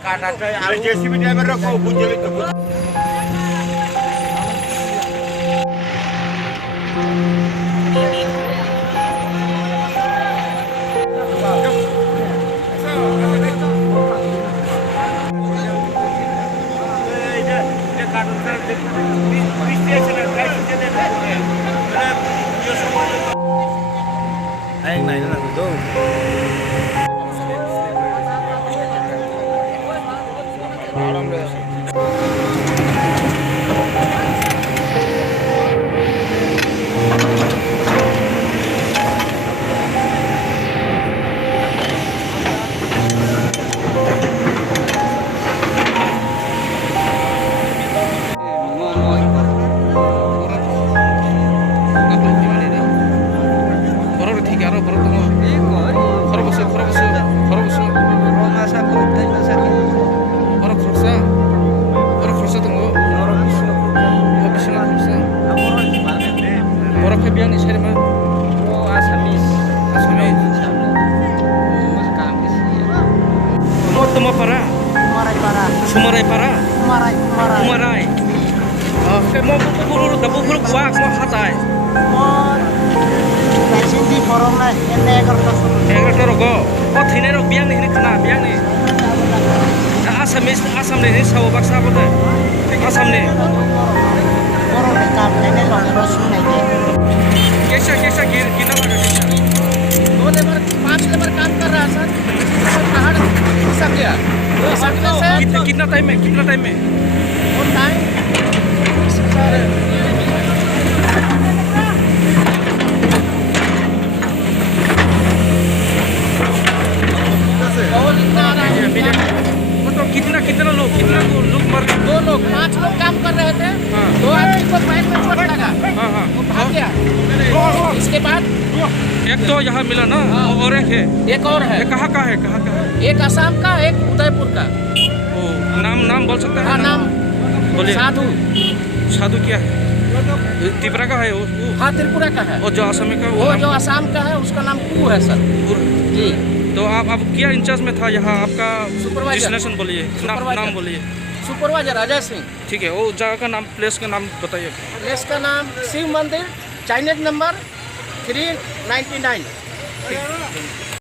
JCB driver को बुझे तो anh này nó là người đâu Yang ni saya mah. Oh, Asamis. Oh, temu para. Sumarai para. Sumarai. Oh, kayak mau buru dapu buru kuak mau hatai. Vaksin di forum lah, ini Egar torogo. Oh, thine rok biang ni kena biang ni. Asamis Asam ni sawo baksa apa Asam ni. forum ni काम करने लगे बस नहीं कैसा कितना लगा कैसा 2 labour 5 labour काम कर रहा है सर पहाड़ सब गया सकने से कितना टाइम में और टाइम सर और इतना आ रहा है मतलब कितना लोग मर गए 2 लोग 5 लोग काम कर रहे थे 2 आदमी को पैर में चोट लगा हाँ वो भाग गया इसके बाद एक तो यहाँ मिला ना और एक है एक और है ये कहाँ का है एक असम का एक उदयपुर का ओ नाम बोल सकते हाँ हैं नाम बोलिए साधु क्या है त्रिपुरा का है वो हाँ त्रिपुरा का है और जो असम का वो जो असम का है उसका नाम कू है सर जी तो आप क्या इंचार्ज में था यहाँ आपका सुपरवाइजर डेस्टिनेशन बोलिए नाम बोलिए सुपरवाइजर अजय सिंह ठीक है वो जगह का नाम प्लेस का नाम बताइए प्लेस का नाम शिव मंदिर चाइनीज नंबर 399